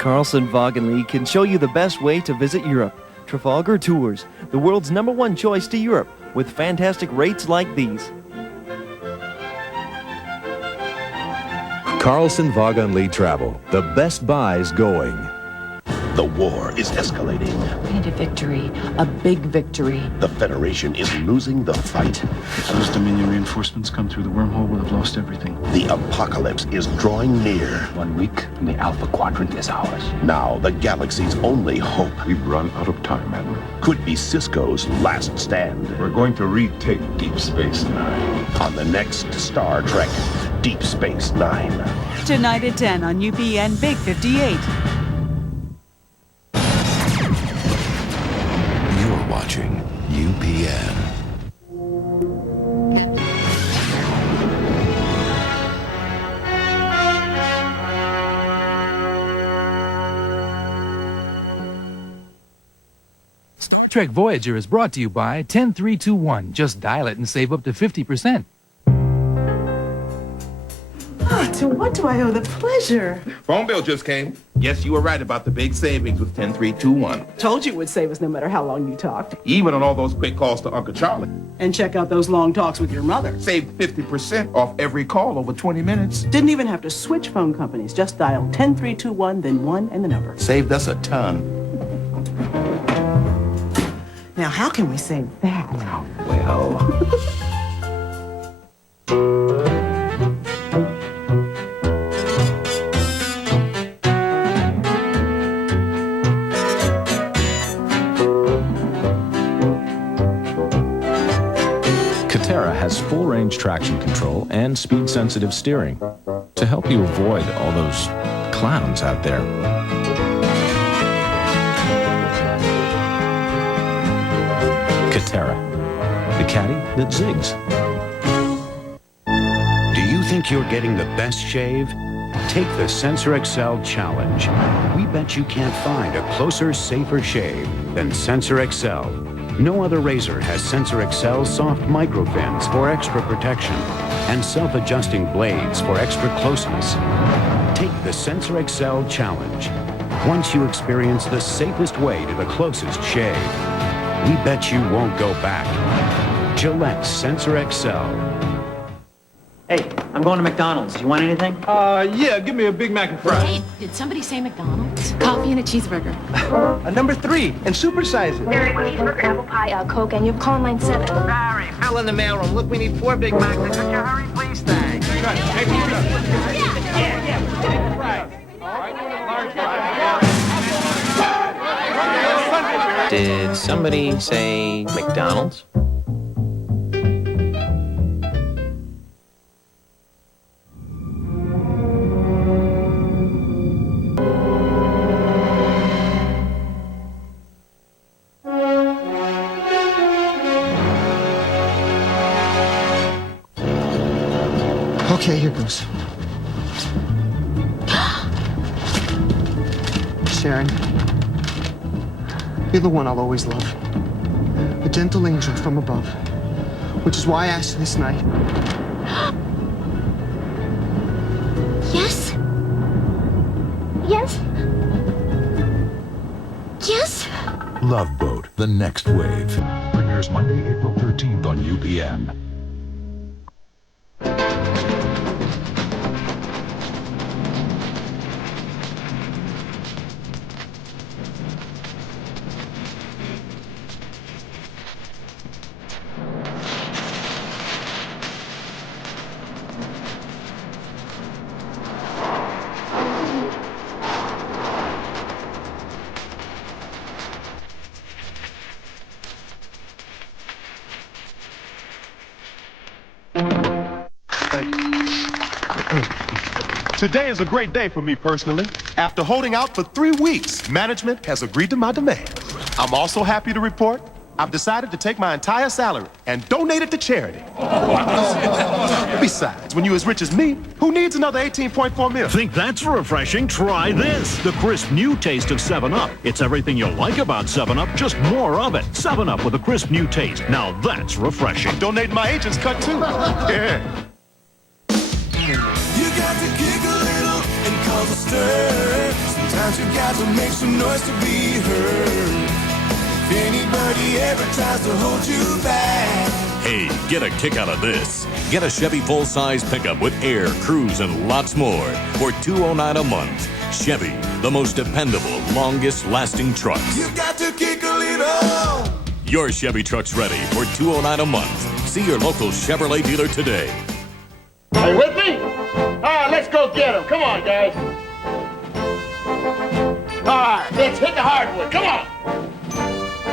Carlson Vaughan can show you the best way to visit Europe. Trafalgar Tours, the world's #1 choice to Europe, with fantastic rates like these. Carlson Vaughan Travel, the best buys going. The war is escalating. We need a victory, a big victory. The Federation is losing the fight. If those Dominion reinforcements come through the wormhole, we'll have lost everything. The apocalypse is drawing near. 1 week and the Alpha Quadrant is ours. Now, the galaxy's only hope We've run out of time, Admiral. could be Cisco's last stand. We're going to retake Deep Space Nine. On the next Star Trek, Deep Space Nine. Tonight at 10 on UPN Big 58. You're watching UPN. Star Trek Voyager is brought to you by 10321. Just dial it and save up to 50%. To what do I owe the pleasure? Phone bill just came. Yes, you were right about the big savings with 10321. Told you it would save us no matter how long you talked. Even on all those quick calls to Uncle Charlie. And check out those long talks with your mother. Save 50% off every call over 20 minutes. Didn't even have to switch phone companies. Just dial 10321, then 1 and the number. Saved us a ton. Now, how can we save that? Well... has full-range traction control and speed-sensitive steering to help you avoid all those clowns out there. Catera, the caddy that zigs. Do you think you're getting the best shave? Take the Sensor XL Challenge. We bet you can't find a closer, safer shave than Sensor XL. No other razor has Sensor XL soft microfins for extra protection and self-adjusting blades for extra closeness. Take the Sensor XL Challenge. Once you experience the safest way to the closest shave, we bet you won't go back. Gillette Sensor XL. Hey, I'm going to McDonald's. You want anything? Yeah, give me a Big Mac and fries. Hey, did somebody say McDonald's? Coffee and a cheeseburger. A number 3, and supersize it. Barry, cheeseburger, apple pie, Coke, and you have call in line 7. Barry, fell in the mailroom. Look, we need 4 Big Macs. Could you hurry, please? Thanks. Did somebody say McDonald's? Okay, here goes. Sharon, you're the one I'll always love. A gentle angel from above. Which is why I asked you this night. Yes? Yes? Yes? Love Boat, The Next Wave. Premieres Monday, April 13th on UPN. Today is a great day for me personally. After holding out for 3 weeks, management has agreed to my demand. I'm also happy to report I've decided to take my entire salary and donate it to charity. Besides, when you're as rich as me, who needs another 18.4 mil? Think that's refreshing? Try this. The crisp new taste of 7-Up. It's everything you like about 7-Up, just more of it. 7-Up with a crisp new taste. Now that's refreshing. I'm donating my agent's cut too. Yeah. You got to kick a little and cause a stir. Sometimes Sometimes you got to make some noise to be heard. If anybody ever tries to hold you back. Hey, get a kick out of this. Get a Chevy full-size pickup with air, cruise, and lots more for $209 a month. Chevy, the most dependable, longest-lasting trucks. You got to kick a little. Your Chevy truck's ready for $209 a month. See your local Chevrolet dealer today. Are you with me? All right, let's go get him. Come on, guys. All right, let's hit the hardwood. Come on.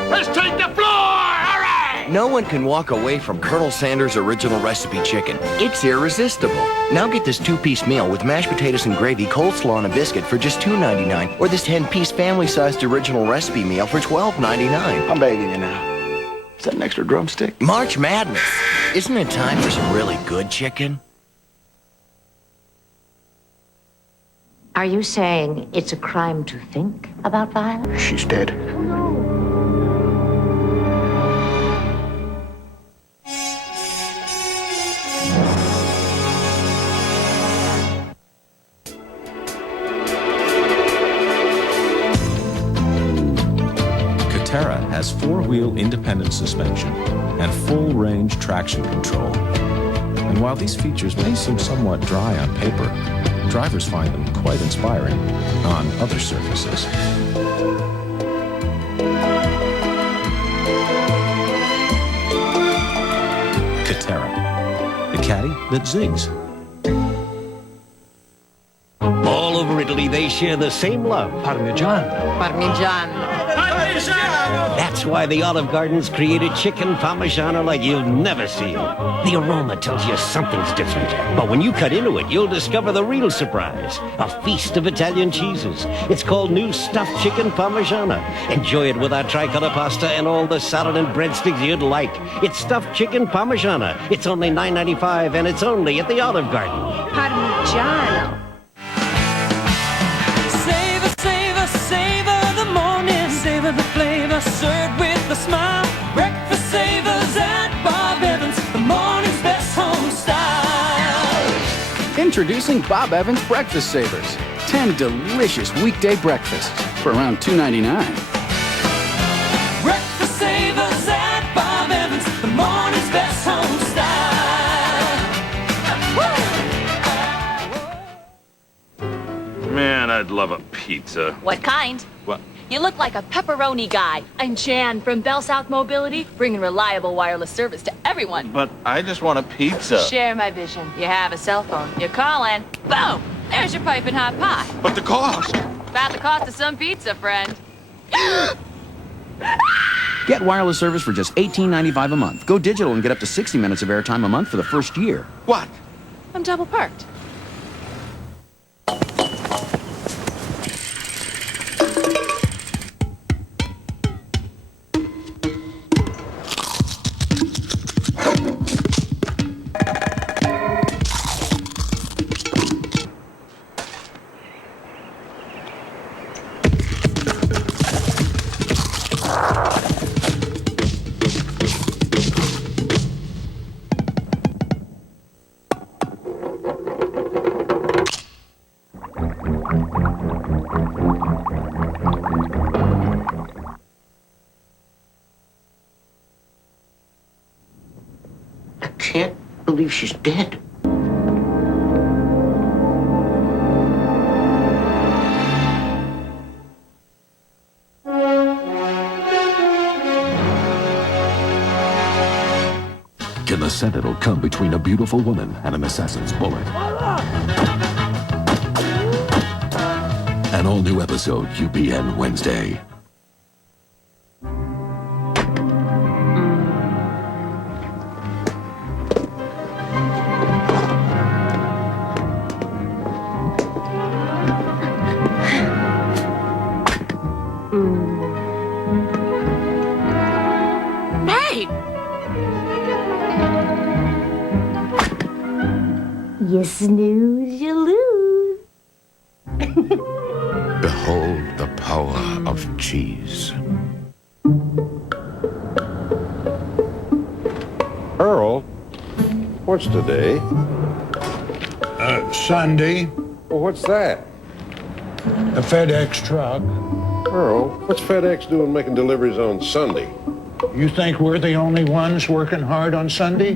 Let's take the floor. All right. No one can walk away from Colonel Sanders' original recipe chicken. It's irresistible. Now get this 2-piece meal with mashed potatoes and gravy, coleslaw, and a biscuit for just $2.99, or this 10-piece family-sized original recipe meal for $12.99. I'm begging you now. Is that an extra drumstick? March Madness. Isn't it time for some really good chicken? Are you saying it's a crime to think about violence? She's dead. Catera has 4-wheel independent suspension and full-range traction control. And while these features may seem somewhat dry on paper, drivers find them quite inspiring on other surfaces. Catera, the caddy that zigs. All over Italy, they share the same love. Parmigiano. Parmigiano. That's why the Olive Gardens created chicken parmigiano like you've never seen. The aroma tells you something's different. But when you cut into it, you'll discover the real surprise. A feast of Italian cheeses. It's called new stuffed chicken parmigiano. Enjoy it with our tricolor pasta and all the salad and breadsticks you'd like. It's stuffed chicken parmigiano. It's only $9.95 and it's only at the Olive Garden. Parmigiano. Savor, savor, savor the morning. Savor the flavor, served with a smile. Breakfast savers at Bob Evans, the morning's best home style. Introducing Bob Evans Breakfast Savers. 10 delicious weekday breakfasts for around $2.99. Breakfast savers at Bob Evans, the morning's best home style. Man, I'd love a pizza. What kind? What? You look like a pepperoni guy. I'm Jan from Bell South Mobility, bringing reliable wireless service to everyone. But I just want a pizza. Share my vision. You have a cell phone. You call in. Boom! There's your piping hot pie. But the cost. About the cost of some pizza, friend. Get wireless service for just $18.95 a month. Go digital and get up to 60 minutes of airtime a month for the first year. What? I'm double parked. Can't believe she's dead. Can the Sentinel come between a beautiful woman and an assassin's bullet? An all-new episode, UPN Wednesday. Hey! You snooze, you lose. Behold the power of cheese. Earl, what's today? Sunday. Well, what's that? A FedEx truck. Earl, what's FedEx doing making deliveries on Sunday? You think we're the only ones working hard on Sunday?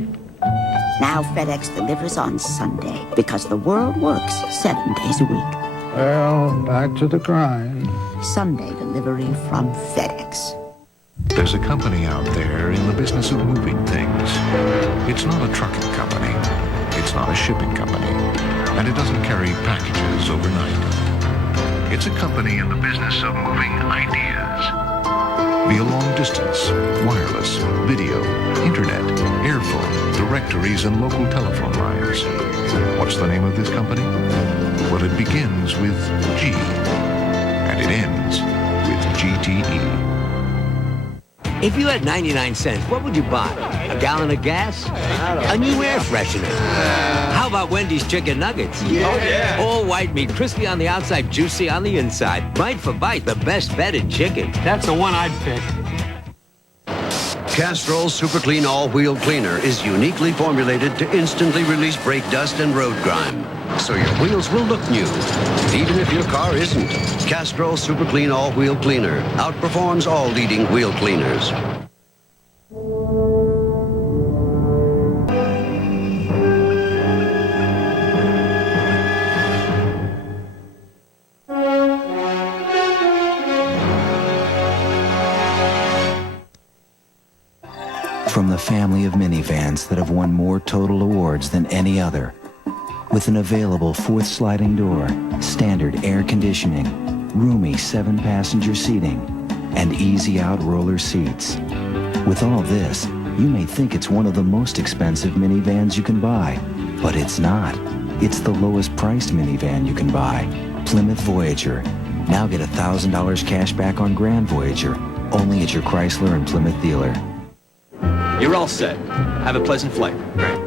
Now FedEx delivers on Sunday because the world works 7 days a week. Well, back to the grind. Sunday delivery from FedEx. There's a company out there in the business of moving things. It's not a trucking company. It's not a shipping company. And it doesn't carry packages overnight. It's a company in the business of moving ideas. Via long distance, wireless, video, internet, airphone, directories, and local telephone lines. What's the name of this company? Well, it begins with G, and it ends with GTE. If you had 99 cents, what would you buy? A gallon of gas? A new air freshener? How about Wendy's chicken nuggets? Yeah. All white meat, crispy on the outside, juicy on the inside. Bite for bite, the best bet in chicken. That's the one I'd pick. Castrol Super Clean All-Wheel Cleaner is uniquely formulated to instantly release brake dust and road grime, so your wheels will look new, even if your car isn't. Castrol Super Clean All-Wheel Cleaner outperforms all leading wheel cleaners. From the family of minivans that have won more total awards than any other. With an available fourth sliding door, standard air conditioning, roomy 7-passenger seating, and easy-out roller seats. With all this, you may think it's one of the most expensive minivans you can buy, but it's not. It's the lowest priced minivan you can buy, Plymouth Voyager. Now get $1,000 cash back on Grand Voyager, only at your Chrysler and Plymouth dealer. You're all set. Have a pleasant flight. Great.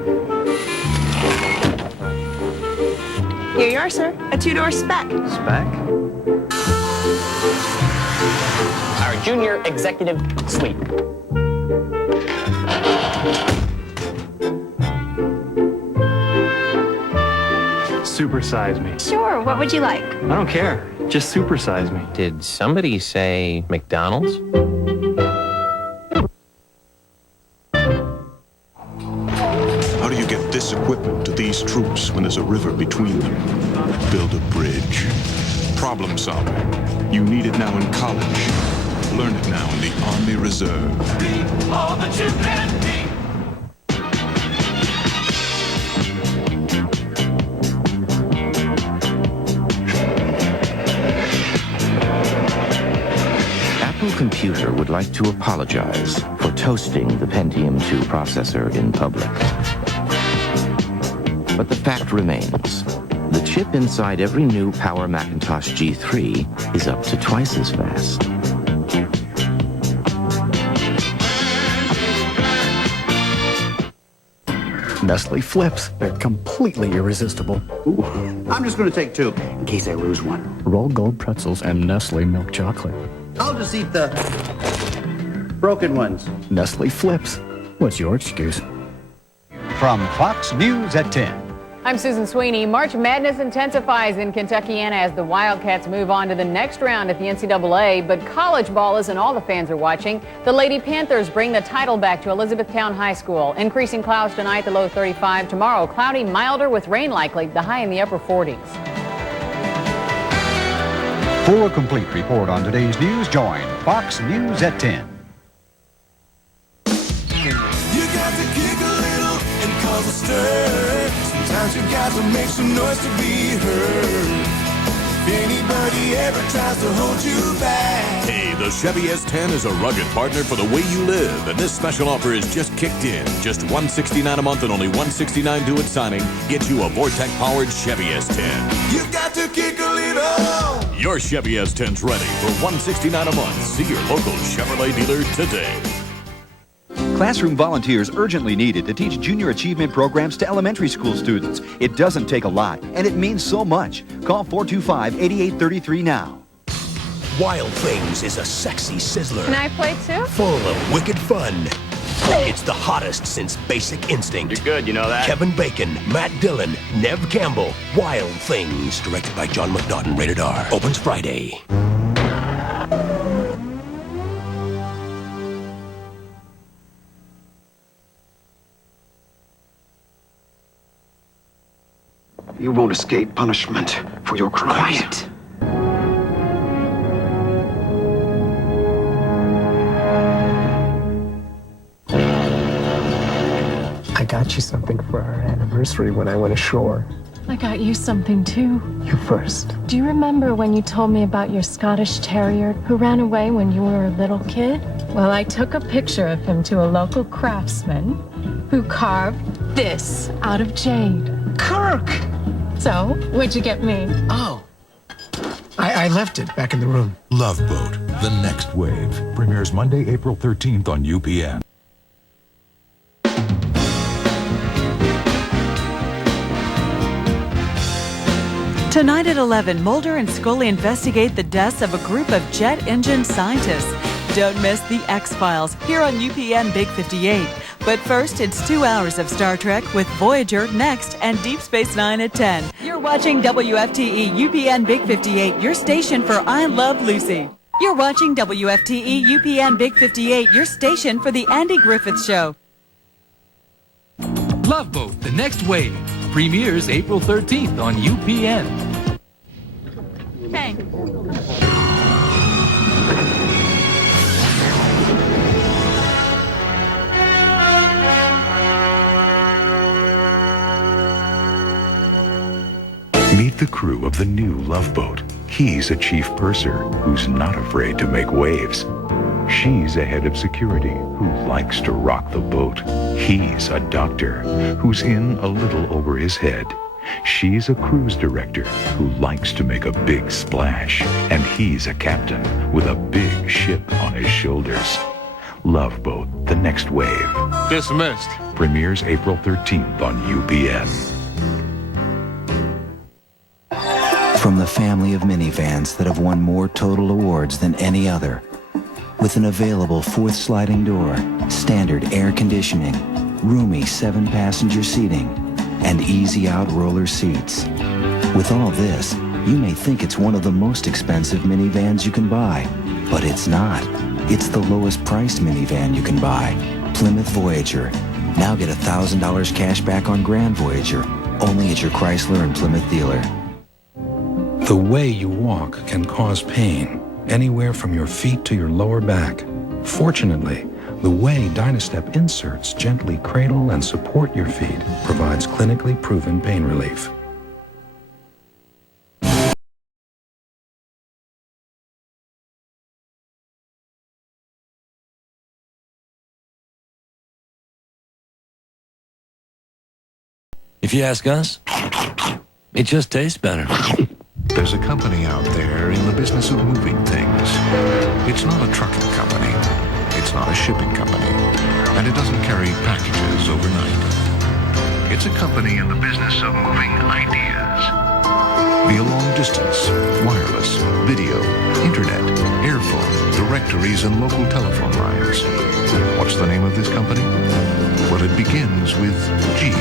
Here you are, sir. A 2-door spec. Spec? Our junior executive suite. Supersize me. Sure, what would you like? I don't care. Just supersize me. Did somebody say McDonald's? How do you get this equipment to these troops when there's a river between them? Build a bridge. Problem solving. You need it now in college. Learn it now in the Army Reserve. Be all that you can be. Apple Computer would like to apologize for toasting the Pentium 2 processor in public. But the fact remains. The chip inside every new Power Macintosh G3 is up to twice as fast. Nestle Flips. They're completely irresistible. Ooh, I'm just going to take 2 in case I lose one. Roll Gold pretzels and Nestle milk chocolate. I'll just eat the broken ones. Nestle Flips. What's your excuse? From Fox News at 10. I'm Susan Sweeney. March Madness intensifies in Kentuckiana as the Wildcats move on to the next round at the NCAA, but college ball isn't all the fans are watching. The Lady Panthers bring the title back to Elizabethtown High School. Increasing clouds tonight, the low 35. Tomorrow, cloudy, milder with rain likely, the high in the upper 40s. For a complete report on today's news, join Fox News at 10. You got to kick a little and cause a stir. Sometimes you got to make some noise to be heard. If anybody ever tries to hold you back. Hey, the Chevy S10 is a rugged partner for the way you live, and this special offer is just kicked in. Just $169 a month and only $169 due at signing. Get you a Vortec-powered Chevy S10. You got to kick a little. Your Chevy S10's ready for $169 a month. See your local Chevrolet dealer today. Classroom volunteers urgently needed to teach junior achievement programs to elementary school students. It doesn't take a lot, and it means so much. Call 425-8833 now. Wild Things is a sexy sizzler. Can I play too? Full of wicked fun. It's the hottest since Basic Instinct. You're good, you know that? Kevin Bacon, Matt Dillon, Nev Campbell. Wild Things. Directed by John McNaughton. Rated R. Opens Friday. You won't escape punishment for your crimes. Quiet. I got you something for our anniversary when I went ashore. I got you something too. You first. Do you remember when you told me about your Scottish Terrier who ran away when you were a little kid? Well, I took a picture of him to a local craftsman who carved this out of jade. Kirk! So, what'd you get me? Oh. I left it back in the room. Love Boat, The Next Wave. Premieres Monday, April 13th on UPN. Tonight at 11, Mulder and Scully investigate the deaths of a group of jet engine scientists. Don't miss The X-Files here on UPN Big 58. But first, it's 2 hours of Star Trek with Voyager next and Deep Space Nine at 10. You're watching WFTE UPN Big 58, your station for I Love Lucy. You're watching WFTE UPN Big 58, your station for The Andy Griffith Show. Love Boat, The Next Wave. Premieres April 13th on UPN. Thanks. Meet the crew of the new Love Boat. He's a chief purser who's not afraid to make waves. She's a head of security who likes to rock the boat. He's a doctor who's in a little over his head. She's a cruise director who likes to make a big splash. And he's a captain with a big ship on his shoulders. Love Boat, The Next Wave. Dismissed. Premieres April 13th on UPN. From the family of minivans that have won more total awards than any other, with an available fourth sliding door, standard air conditioning, roomy 7-passenger seating, and easy-out roller seats. With all this, you may think it's one of the most expensive minivans you can buy, but it's not. It's the lowest priced minivan you can buy, Plymouth Voyager. Now get $1,000 cash back on Grand Voyager, only at your Chrysler and Plymouth dealer. The way you walk can cause pain, anywhere from your feet to your lower back. Fortunately, the way Dynastep inserts gently cradle and support your feet provides clinically proven pain relief. If you ask us, it just tastes better. There's a company out there in the business of moving things. It's not a trucking company. It's not a shipping company. And it doesn't carry packages overnight. It's a company in the business of moving ideas. Via long distance, wireless, video, internet, airphone, directories, and local telephone lines. What's the name of this company? Well, it begins with G.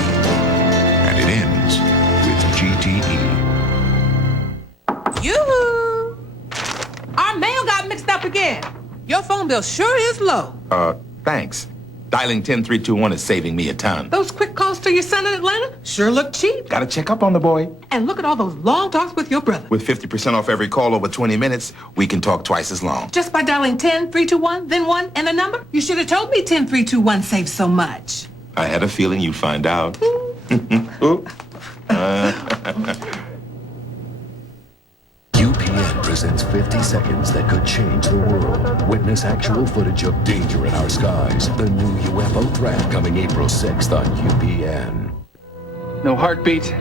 And it ends with GTE. Yoo-hoo! Our mail got mixed up again. Your phone bill sure is low. Thanks. Dialing 10321 is saving me a ton. Those quick calls to your son in Atlanta sure look cheap. Gotta check up on the boy. And look at all those long talks with your brother. With 50% off every call over 20 minutes, we can talk twice as long. Just by dialing 10321, then 1 and a number? You should have told me 10321 saves so much. I had a feeling you'd find out. UPN presents 50 seconds that could change the world. Witness actual footage of danger in our skies. The new UFO threat coming April 6th on UPN. No heartbeat.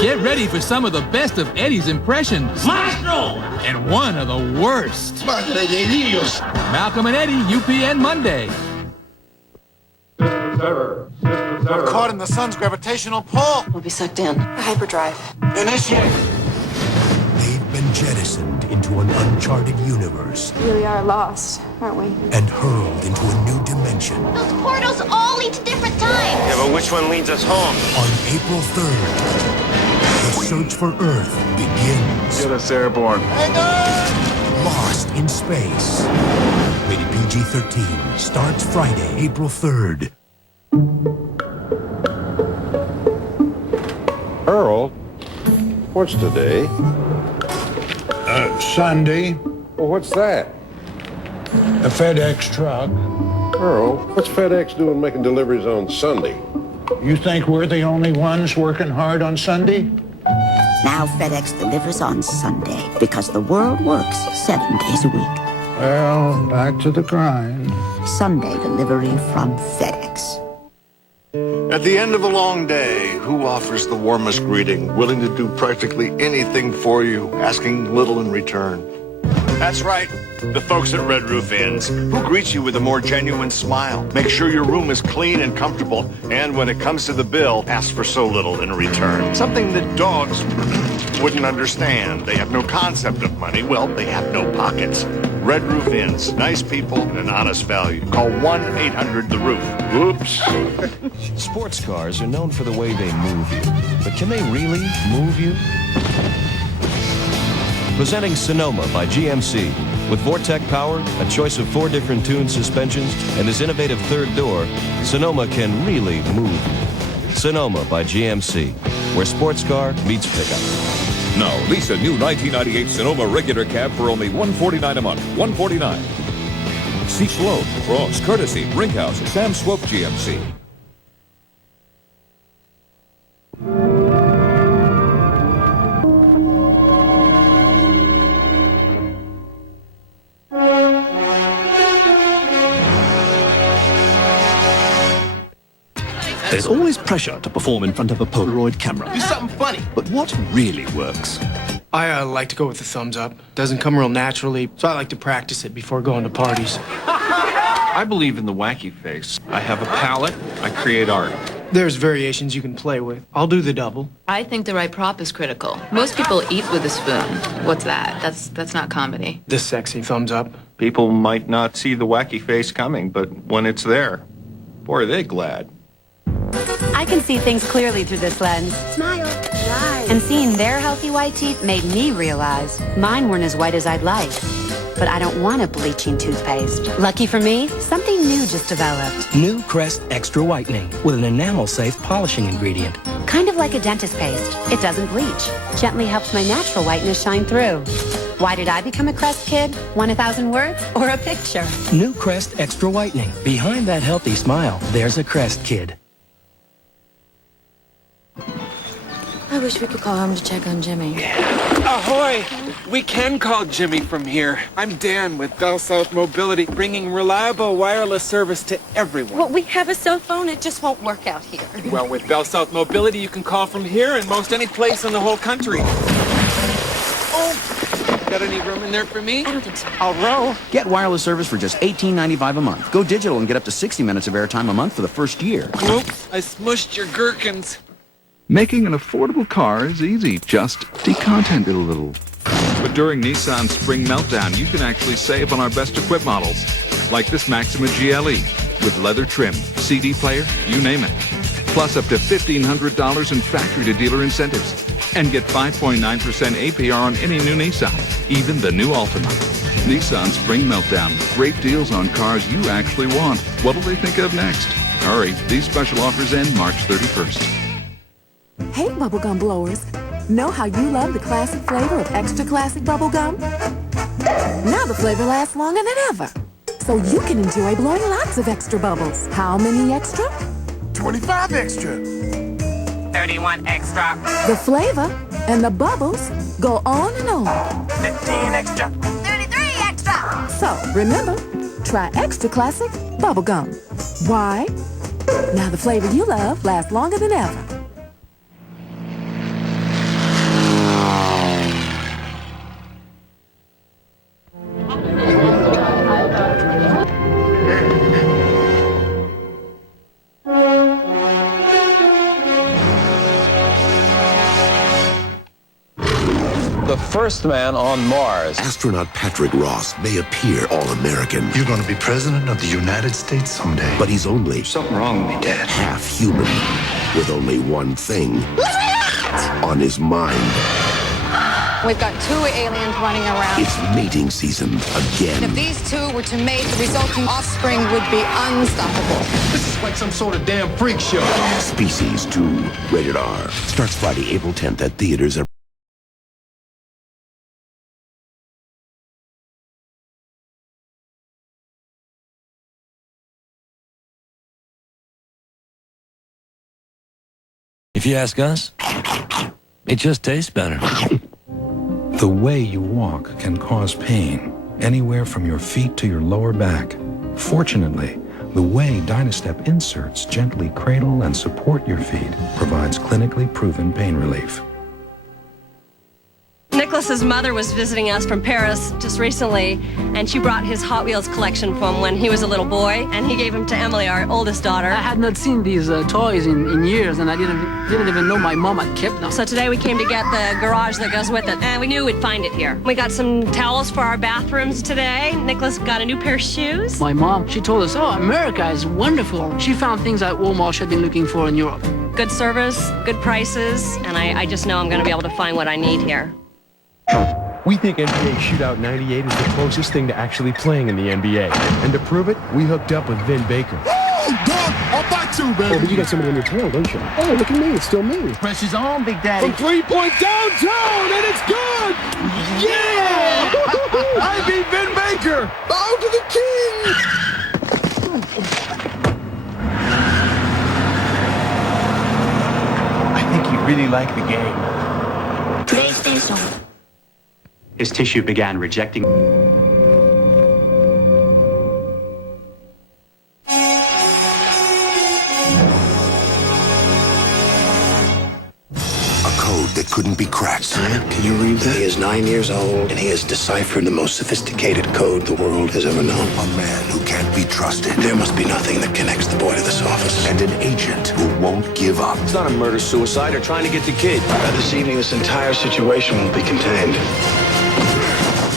Get ready for some of the best of Eddie's impressions. Maestro! And one of the worst. Madre de Dios! Malcolm and Eddie, UPN Monday. We're caught in the sun's gravitational pull. We'll be sucked in. Hyperdrive. Initiate. They've been jettisoned into an uncharted universe We really are lost, aren't we? and hurled into a new dimension. Those portals all lead to different times. Yeah, but which one leads us home? On April 3rd, the search for Earth begins. Get us airborne. Lost in Space. Rated PG-13. Starts Friday, April 3rd. Earl, what's today? Sunday. Well, what's that? A FedEx truck. Earl, what's FedEx doing making deliveries on Sunday? You think we're the only ones working hard on Sunday? Now FedEx delivers on Sunday because the world works 7 days a week. Well, back to the grind. Sunday delivery from FedEx. At the end of a long day, who offers the warmest greeting, willing to do practically anything for you, asking little in return? That's right, the folks at Red Roof Inns, who greet you with a more genuine smile, make sure your room is clean and comfortable, and when it comes to the bill, ask for so little in return. Something that dogs wouldn't understand. They have no concept of money. Well, they have no pockets. Red Roof Inns, nice people and an honest value. Call 1-800-THE-ROOF. Oops. Sports cars are known for the way they move you. But can they really move you? Presenting Sonoma by GMC. With Vortec power, a choice of 4 different tuned suspensions, and his innovative third door, Sonoma can really move you. Sonoma by GMC, where sports car meets pickup. Now, lease a new 1998 Sonoma regular cab for only $149 a month. $149. Seats load, cross, courtesy, Brinkhouse, Sam Swope GMC. There's always pressure to perform in front of a Polaroid camera. Do something funny. But what really works? I like to go with the thumbs up. Doesn't come real naturally, so I like to practice it before going to parties. I believe in the wacky face. I have a palette. I create art. There's variations you can play with. I'll do the double. I think the right prop is critical. Most people eat with a spoon. What's that? That's not comedy. The sexy thumbs up. People might not see the wacky face coming, but when it's there, boy, are they glad. I can see things clearly through this lens. Smile. Right. And seeing their healthy white teeth made me realize mine weren't as white as I'd like. But I don't want a bleaching toothpaste. Lucky for me, something new just developed. New Crest Extra Whitening with an enamel-safe polishing ingredient. Kind of like a dentist paste. It doesn't bleach. Gently helps my natural whiteness shine through. Why did I become a Crest kid? Want 1,000 words or a picture? New Crest Extra Whitening. Behind that healthy smile, there's a Crest kid. I wish we could call home to check on Jimmy. Ahoy! We can call Jimmy from here. I'm Dan with Bell South Mobility, bringing reliable wireless service to everyone. Well, we have a cell phone. It just won't work out here. Well, with Bell South Mobility, you can call from here and most any place in the whole country. Oh! Got any room in there for me? I don't think so. I'll row. Get wireless service for just $18.95 a month. Go digital and get up to 60 minutes of airtime a month for the first year. Oops, I smushed your gherkins. Making an affordable car is easy. Just decontent it a little. But during Nissan's Spring Meltdown, you can actually save on our best equipped models, like this Maxima GLE, with leather trim, CD player, you name it. Plus up to $1,500 in factory-to-dealer incentives. And get 5.9% APR on any new Nissan, even the new Altima. Nissan Spring Meltdown. Great deals on cars you actually want. What'll they think of next? Hurry, these special offers end March 31st. Hey, bubblegum blowers. Know how you love the classic flavor of extra classic bubblegum? Now the flavor lasts longer than ever. So you can enjoy blowing lots of extra bubbles. How many extra? 25 extra. 31 extra. The flavor and the bubbles go on and on. 15 extra. 33 extra. So remember, try extra classic bubblegum. Why? Now the flavor you love lasts longer than ever. first man on Mars. Astronaut Patrick Ross may appear all-American. You're going to be president of the United States someday. But he's only something wrong with me, Dad. half human, with only one thing on his mind. We've got 2 aliens running around. It's mating season again. If these 2 were to mate, the resulting offspring would be unstoppable. This is like some sort of damn freak show. Species 2, rated R. Starts Friday, April 10th at theaters. If you ask us, it just tastes better. The way you walk can cause pain, anywhere from your feet to your lower back. Fortunately, the way Dynastep inserts gently cradle and support your feet provides clinically proven pain relief. Nicholas's mother was visiting us from Paris just recently, and she brought his Hot Wheels collection from when he was a little boy, and he gave them to Emily, our oldest daughter. I had not seen these toys in years, and I didn't even know my mom had kept them. So today we came to get the garage that goes with it, and we knew we'd find it here. We got some towels for our bathrooms today. Nicholas got a new pair of shoes. My mom, she told us, oh, America is wonderful. She found things that Walmart had been looking for in Europe. Good service, good prices, and I just know I'm going to be able to find what I need here. We think NBA Shootout 98 is the closest thing to actually playing in the NBA. And to prove it, we hooked up with Vin Baker. Oh, dog! I'll buy 2, baby! Oh, but you got somebody on your tail, don't you? Oh, look at me, it's still me. Pressure's on, Big Daddy. From 3-point downtown, and it's good! Yeah! I beat Vin Baker! Bow to the king! I think you really like the game. PlayStation. His tissue began rejecting. A code that couldn't be cracked. Son, can you read that? He is 9 years old, and he has deciphered the most sophisticated code the world has ever known. A man who can't be trusted. There must be nothing that connects the boy to this office. And an agent who won't give up. It's not a murder-suicide. They're trying to get the kid. This evening, this entire situation will be contained.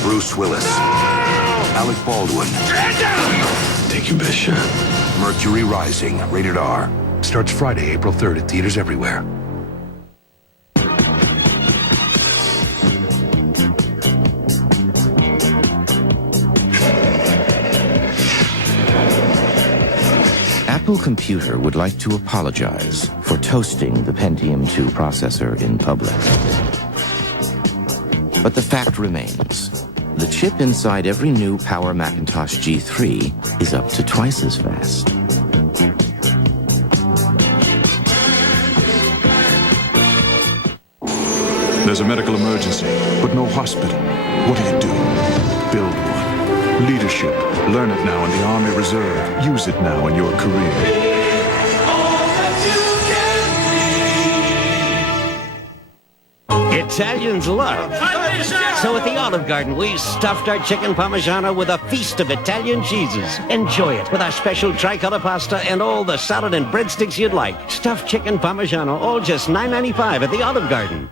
Bruce Willis. Alec Baldwin. Take your best shot. Mercury Rising, rated R. Starts Friday, April 3rd at theaters everywhere. Apple Computer would like to apologize for toasting the Pentium 2 processor in public. But the fact remains. The chip inside every new Power Macintosh G3 is up to twice as fast. There's a medical emergency, but no hospital. What do you do? Build one. Leadership. Learn it now in the Army Reserve. Use it now in your career. Italians love. So at the Olive Garden, we stuffed our chicken parmigiano with a feast of Italian cheeses. Enjoy it with our special tricolor pasta and all the salad and breadsticks you'd like. Stuffed chicken parmigiano, all just $9.95 at the Olive Garden.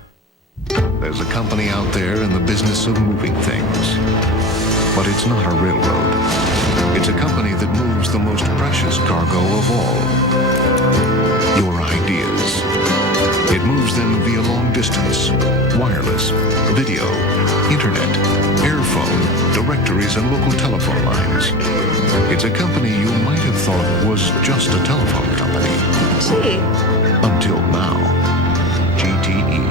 There's a company out there in the business of moving things. But it's not a railroad. It's a company that moves the most precious cargo of all. Your ideas. It moves them via long distance, wireless, video, internet, airphone, directories, and local telephone lines. It's a company you might have thought was just a telephone company. Gee. Until now. GTE.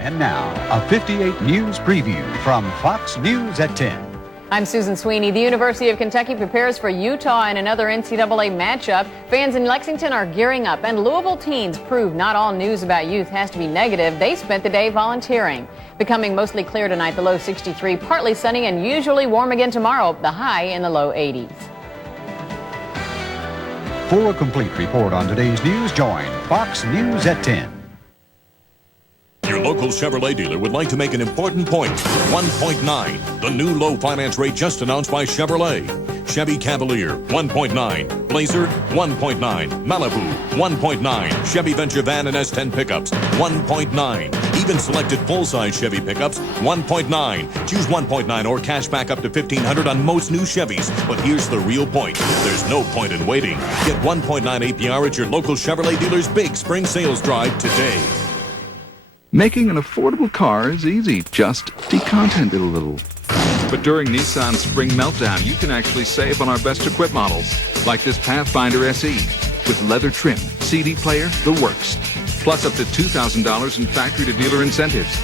And now, a 58 News preview from Fox News at 10. I'm Susan Sweeney. The University of Kentucky prepares for Utah in another NCAA matchup. Fans in Lexington are gearing up, and Louisville teens prove not all news about youth has to be negative. They spent the day volunteering. Becoming mostly clear tonight, the low 63, partly sunny and usually warm again tomorrow, the high in the low 80s. For a complete report on today's news, join Fox News at 10. Your local Chevrolet dealer would like to make an important point. 1.9, the new low finance rate just announced by Chevrolet. Chevy Cavalier, 1.9. Blazer, 1.9. Malibu, 1.9. Chevy Venture Van and S10 pickups, 1.9. Even selected full-size Chevy pickups, 1.9. Choose 1.9 or cash back up to $1,500 on most new Chevys. But here's the real point. There's no point in waiting. Get 1.9 APR at your local Chevrolet dealer's big spring sales drive today. Making an affordable car is easy. Just decontent it a little. But during Nissan's Spring Meltdown, you can actually save on our best equipped models, like this Pathfinder SE, with leather trim, CD player, the works, plus up to $2,000 in factory-to-dealer incentives.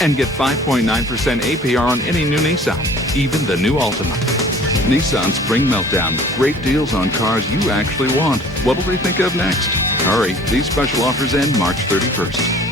And get 5.9% APR on any new Nissan, even the new Altima. Nissan Spring Meltdown, great deals on cars you actually want. What will they think of next? Hurry, these special offers end March 31st.